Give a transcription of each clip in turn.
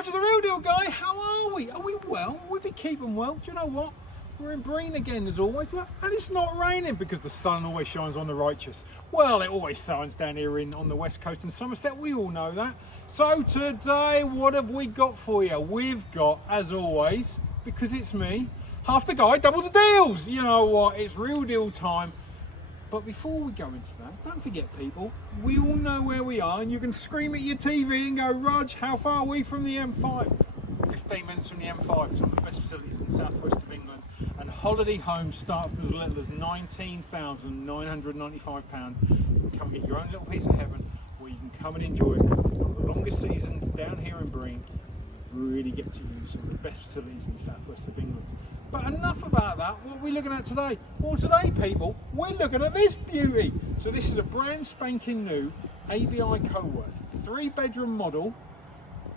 Roger the Real Deal Guy. How are we? Are we well? We've been keeping well. Do you know what? We're in Breen again as always, look, and it's not raining because the sun always shines on the righteous. Well, it always shines down here on the west coast in Somerset, we all know that. So today, what have we got for you? We've got, as always, because it's me, half the guy, double the deals. You know what, it's real deal time. But before we go into that, don't forget people, we all know where we are, and you can scream at your TV and go, Rog, how far are we from the M5? 15 minutes from the M5, some of the best facilities in the southwest of England, and holiday homes start from as little as £19,995. You can come get your own little piece of heaven, or you can come and enjoy it. One of the longest seasons down here in Breen, really get to use some of the best facilities in the southwest of England. But enough about that, what are we looking at today? Well today people, we're looking at this beauty. So this is a brand spanking new ABI Coworth, 3-bedroom model,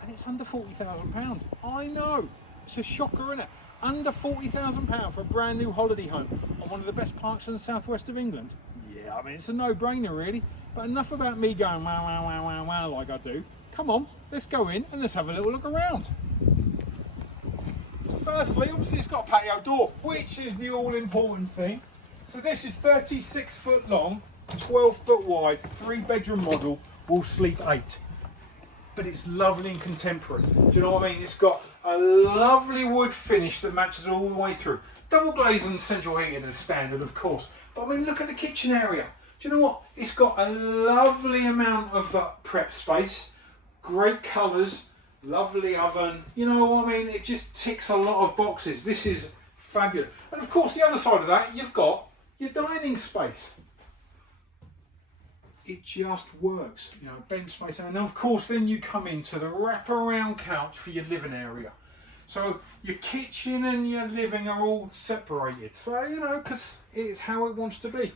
and it's under £40,000. I know, it's a shocker, isn't it? Under £40,000 for a brand new holiday home on one of the best parks in the southwest of England. Yeah, I mean, it's a no-brainer really. But enough about me going wow, wow, wow, wow, wow like I do. Come on, let's go in and let's have a little look around. So firstly, obviously it's got a patio door, which is the all-important thing. So this is 36 foot long, 12 foot wide, 3-bedroom model, will sleep 8. But it's lovely and contemporary. Do you know what I mean? It's got a lovely wood finish that matches all the way through. Double glazing and central heating as standard, of course. But I mean, look at the kitchen area. Do you know what? It's got a lovely amount of prep space, great colours, lovely oven. You know what I mean? It just ticks a lot of boxes. This is fabulous. And of course, the other side of that, you've got your dining space. It just works, you know, bench space. And of course, then you come into the wraparound couch for your living area. So your kitchen and your living are all separated. So, you know, because it's how it wants to be.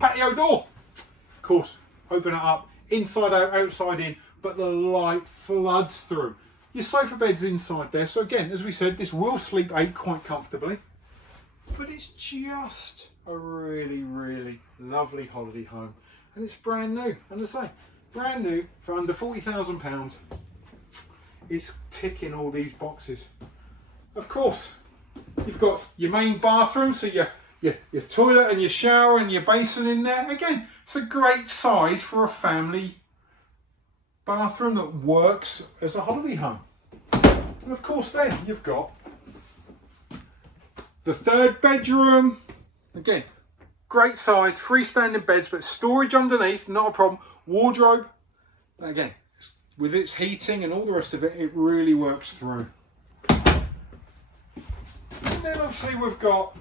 Patio door. Of course, open it up, inside out, outside in, but the light floods through. Your sofa bed's inside there. So again, as we said, this will sleep 8 quite comfortably. But it's just a really, really lovely holiday home. And it's brand new, and I say, brand new for under £40,000. It's ticking all these boxes. Of course, you've got your main bathroom, so your toilet and your shower and your basin in there. Again, it's a great size for a family bathroom that works as a holiday home. And of course then, you've got the 3rd bedroom. Again, great size, freestanding beds, but storage underneath, not a problem. Wardrobe, again, with its heating and all the rest of it, it really works through. And then obviously we've got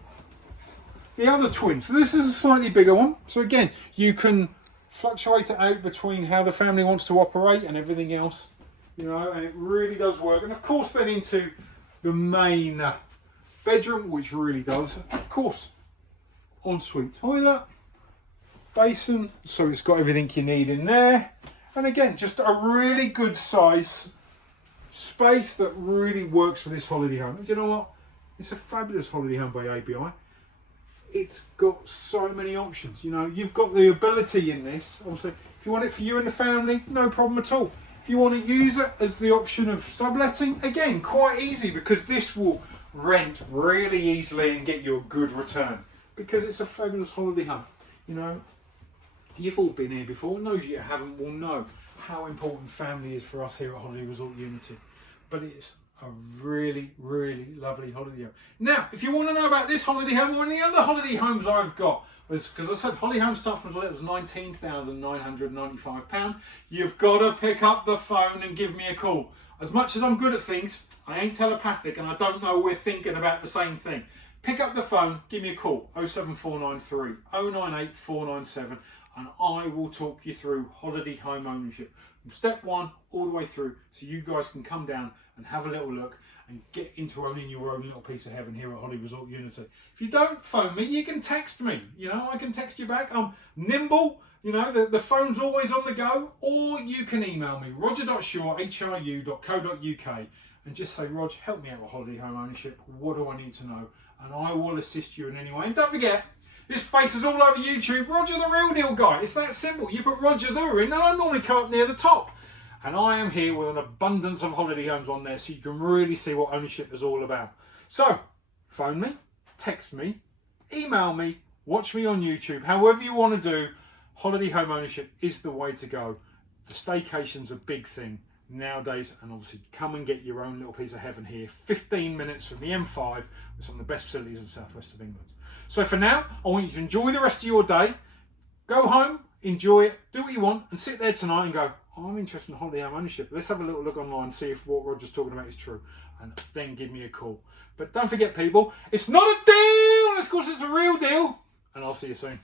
the other twin. So this is a slightly bigger one. So again, you can fluctuate it out between how the family wants to operate and everything else, you know, and it really does work. And of course then into the main bedroom, which really does, of course, ensuite toilet, basin, so it's got everything you need in there. And again, just a really good size space that really works for this holiday home. And do you know what? It's a fabulous holiday home by ABI. It's got so many options. You know, you've got the ability in this, obviously, if you want it for you and the family, no problem at all. If you want to use it as the option of subletting, again, quite easy, because this will rent really easily and get you a good return. Because it's a fabulous holiday home. You know, you've all been here before. Those you haven't will know how important family is for us here at Holiday Resort Unity. But it's a really, really lovely holiday home. Now, if you want to know about this holiday home or any other holiday homes I've got, because I said holiday home stuff from as little as £19,995, you've got to pick up the phone and give me a call. As much as I'm good at things, I ain't telepathic and I don't know we're thinking about the same thing. Pick up the phone, give me a call, 07493 098 497, and I will talk you through holiday home ownership from step 1 all the way through, so you guys can come down and have a little look and get into owning your own little piece of heaven here at Holiday Resort Unity. If you don't phone me, you can text me. You know, I can text you back. I'm nimble. You know, the phone's always on the go. Or you can email me, roger.shaw@hru.co.uk, and just say, Rog, help me out with holiday home ownership. What do I need to know? And I will assist you in any way. And don't forget, this face is all over YouTube. Roger the Real Deal Guy. It's that simple. You put Roger the in, and I normally come up near the top. And I am here with an abundance of holiday homes on there, so you can really see what ownership is all about. So, phone me, text me, email me, watch me on YouTube, however you want to do. Holiday home ownership is the way to go. The staycation's a big thing nowadays, and obviously come and get your own little piece of heaven here. 15 minutes from the M5 with some of the best facilities in the southwest of England. So for now, I want you to enjoy the rest of your day. Go home, enjoy it, do what you want, and sit there tonight and go, oh, I'm interested in holiday home ownership. Let's have a little look online and see if what Roger's talking about is true, and then give me a call. But don't forget, people, it's not a deal, of course it's a real deal, and I'll see you soon.